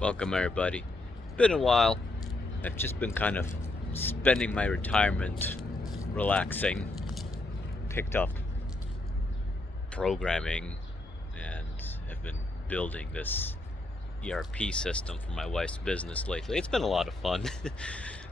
Welcome everybody. Been a while. I've just been kind of spending my retirement relaxing. Picked up programming and have been building this ERP system for my wife's business lately. It's been a lot of fun.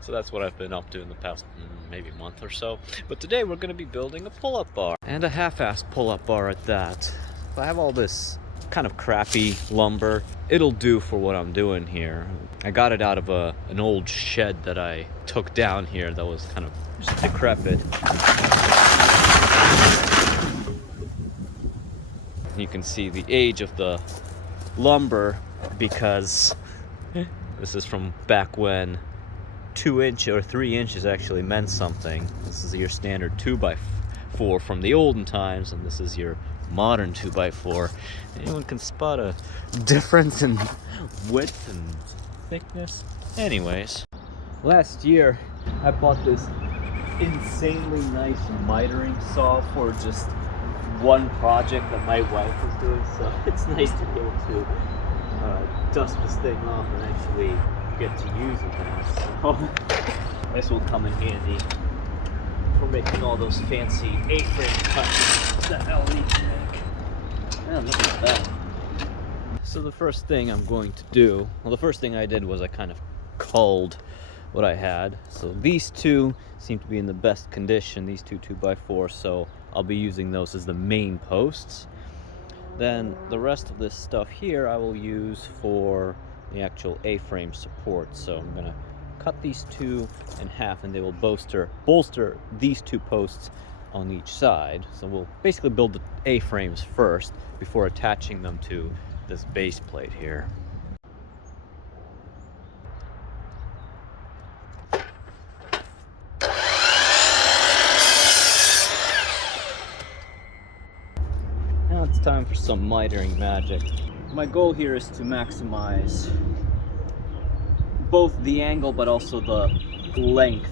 So that's what I've been up to in the past maybe month or so. But today we're going to be building a pull-up bar. And a half-assed pull-up bar at that. I have all this kind of crappy lumber. It'll do for what I'm doing here. I got it out of an old shed that I took down here that was kind of just decrepit. You can see the age of the lumber because this is from back when 2 inch or 3 inches actually meant something. This is your standard 2x4 from the olden times, and this is your modern 2x4. Anyone can spot a difference in width and thickness? Anyways, last year I bought this insanely nice mitering saw for just one project that my wife was doing, so it's nice to be able to dust this thing off and actually get to use it now. So this will come in handy for making all those fancy A-frame cuts that I'll need to make. Man, look at that. So the first thing I'm going to do, well, the first thing I did was I kind of culled what I had. So these two seem to be in the best condition, these two 2x4s, so I'll be using those as the main posts. Then the rest of this stuff here I will use for the actual A-frame support. So I'm gonna cut these two in half and they will bolster these two posts on each side. So we'll basically build the A-frames first before attaching them to this base plate here. Now it's time for some mitering magic. My goal here is to maximize both the angle but also the length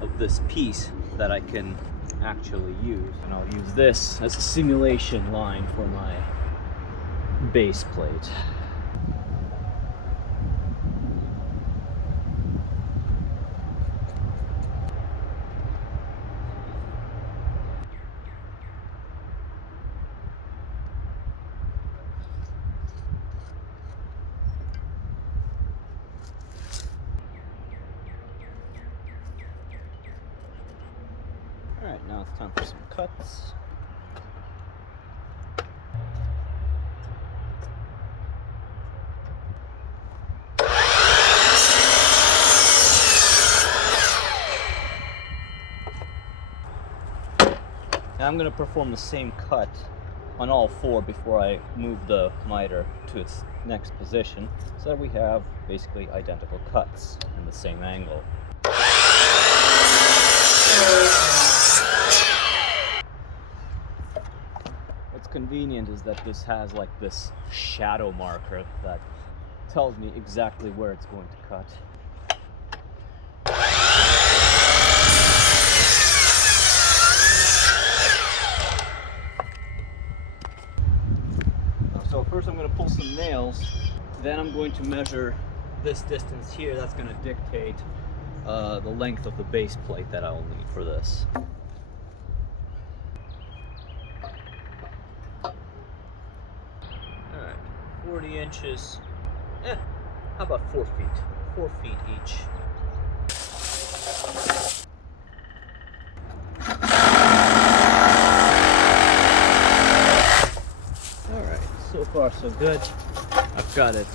of this piece that I can actually use. And I'll use this as a simulation line for my base plate. Alright, now it's time for some cuts. Now I'm going to perform the same cut on all four before I move the miter to its next position, so that we have basically identical cuts in the same angle. What's convenient is that this has like this shadow marker that tells me exactly where it's going to cut. So first I'm going to pull some nails, then I'm going to measure this distance here. That's going to dictate the length of the base plate that I will need for this. Alright, 40 inches. How about 4 feet? 4 feet each. Alright, so far so good. I've got it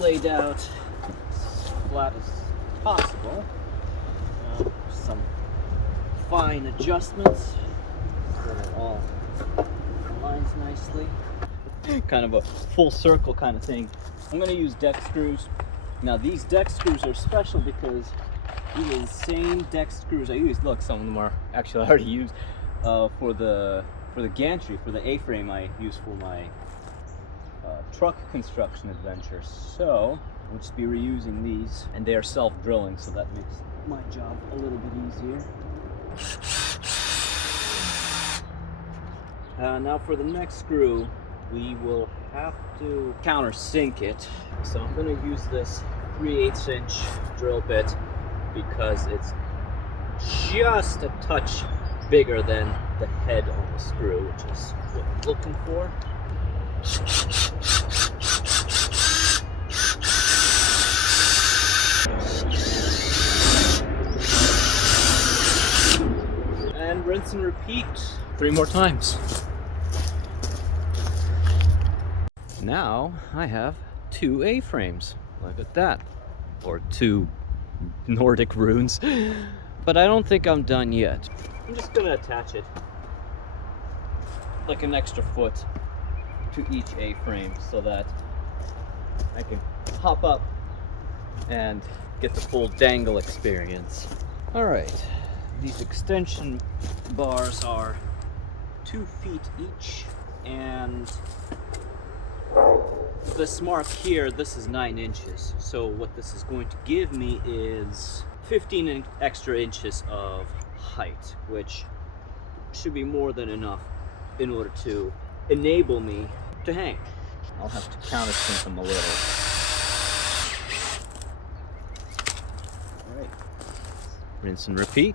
laid out as flat as possible. Some fine adjustments so that it all aligns nicely. Kind of a full circle kind of thing. I'm going to use deck screws. Now these deck screws are special because these are the same deck screws I use. Look, some of them are actually already used for the gantry, for the A-frame I use for my truck construction adventure. So we'll just be reusing these, and they are self-drilling, so that makes my job a little bit easier. Now for the next screw, we will have to countersink it. So I'm gonna use this 3/8 inch drill bit because it's just a touch bigger than the head on the screw, which is what I'm looking for. And rinse and repeat 3 more times. Now I have 2 A-frames. Look at that. Or 2 Nordic runes. But I don't think I'm done yet. I'm just gonna attach it like an extra foot to each A-frame so that I can hop up and get the full dangle experience. Alright, these extension bars are 2 feet each, and this mark here, this is 9 inches. So what this is going to give me is 15 extra inches of height, which should be more than enough in order to enable me to hang. I'll have to countersink them a little. Alright, rinse and repeat.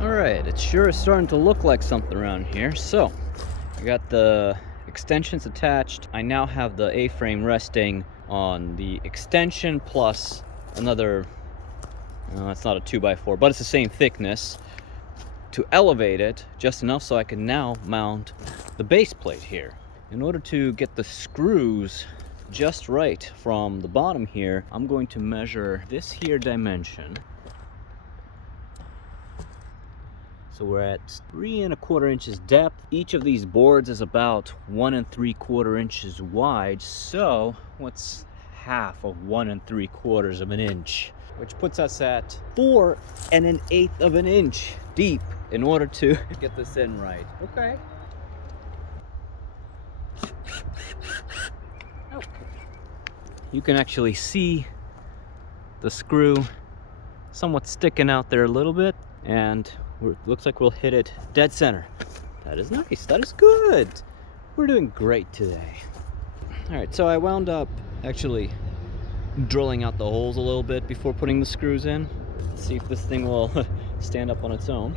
Alright, it sure is starting to look like something around here. So, I got the extensions attached. I now have the A-frame resting on the extension plus another, it's not a 2x4, but it's the same thickness, to elevate it just enough so I can now mount the base plate here. In order to get the screws just right from the bottom here, I'm going to measure this here dimension. So we're at 3 1/4 inches depth. Each of these boards is about 1 3/4 inches wide. So what's half of 1 3/4 of an inch? Which puts us at 4 1/8 of an inch deep in order to get this in right. Okay. You can actually see the screw somewhat sticking out there a little bit, and looks like we'll hit it dead center. That is nice. That is good. We're doing great today. All right, so I wound up actually drilling out the holes a little bit before putting the screws in. Let's see if this thing will stand up on its own.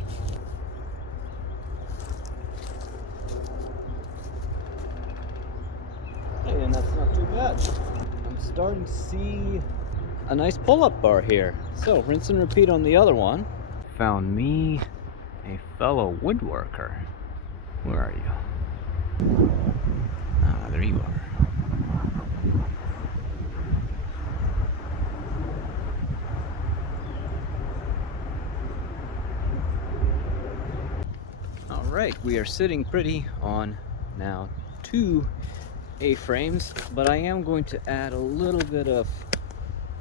Hey, and that's not too bad. I'm starting to see a nice pull-up bar here. So rinse and repeat on the other one. Found me a fellow woodworker. Where are you? Ah, there you are. All right, we are sitting pretty on now 2 A-frames, but I am going to add a little bit of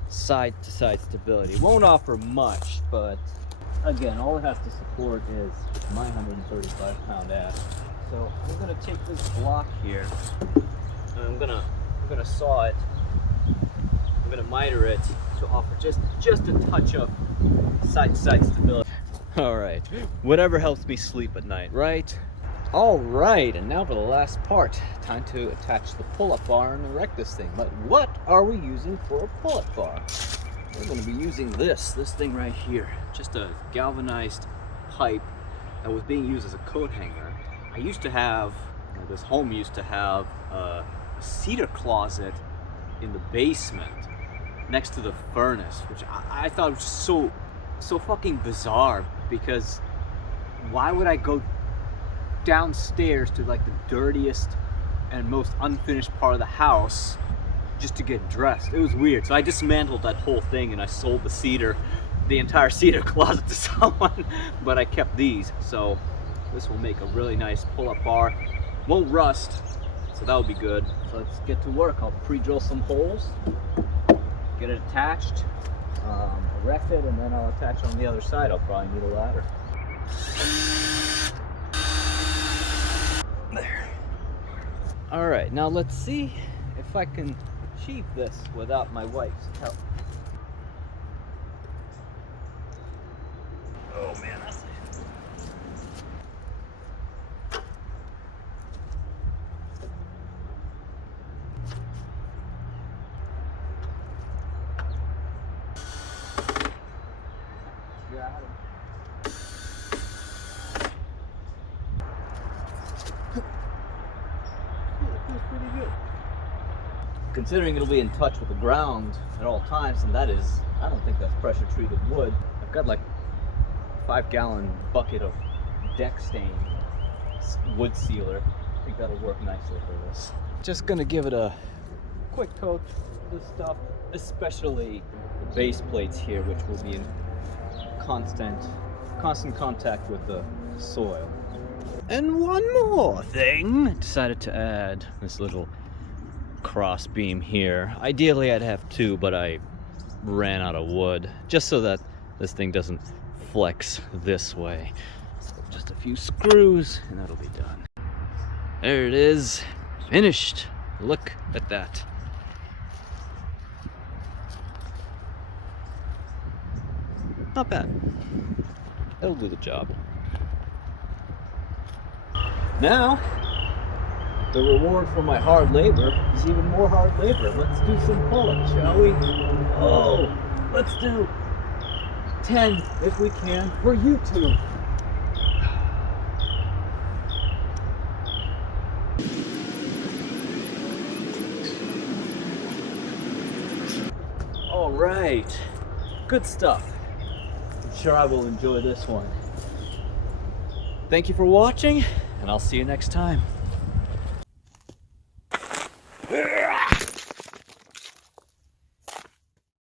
side-to-side stability. Won't offer much, but again, all it has to support is my 135-pound ass. So I'm gonna take this block here, and I'm gonna saw it. I'm gonna miter it to offer just a touch of side-to-side stability. All right, whatever helps me sleep at night, right? All right, and now for the last part. Time to attach the pull-up bar and erect this thing. But what are we using for a pull-up bar? We're going to be using this thing right here. Just a galvanized pipe that was being used as a coat hanger. I used to have, this home used to have a cedar closet in the basement next to the furnace, which I thought was so fucking bizarre, because why would I go downstairs to like the dirtiest and most unfinished part of the house just to get dressed? It was weird. So I dismantled that whole thing and I sold the entire cedar closet to someone, but I kept these. So this will make a really nice pull-up bar. Won't rust, so that'll be good. So let's get to work. I'll pre-drill some holes, get it attached, erect it, and then I'll attach on the other side. I'll probably need a ladder. There. All right, now let's see if I can achieve this without my wife's help. Oh man, that's it. Considering it'll be in touch with the ground at all times, and that is, I don't think that's pressure treated wood. I've got like a 5-gallon bucket of deck stain wood sealer. I think that'll work nicely for this. Just gonna give it a quick coat of this stuff, especially the base plates here, which will be in constant contact with the soil. And one more thing, I decided to add this little cross beam here. Ideally I'd have 2, but I ran out of wood, just so that this thing doesn't flex this way. So just a few screws and that'll be done. There it is, finished. Look at that. Not bad. It'll do the job. Now, the reward for my hard labor is even more hard labor. Let's do some pull-ups, shall we? Oh, let's do 10 if we can for YouTube. All right, good stuff. I'm sure I will enjoy this one. Thank you for watching, and I'll see you next time.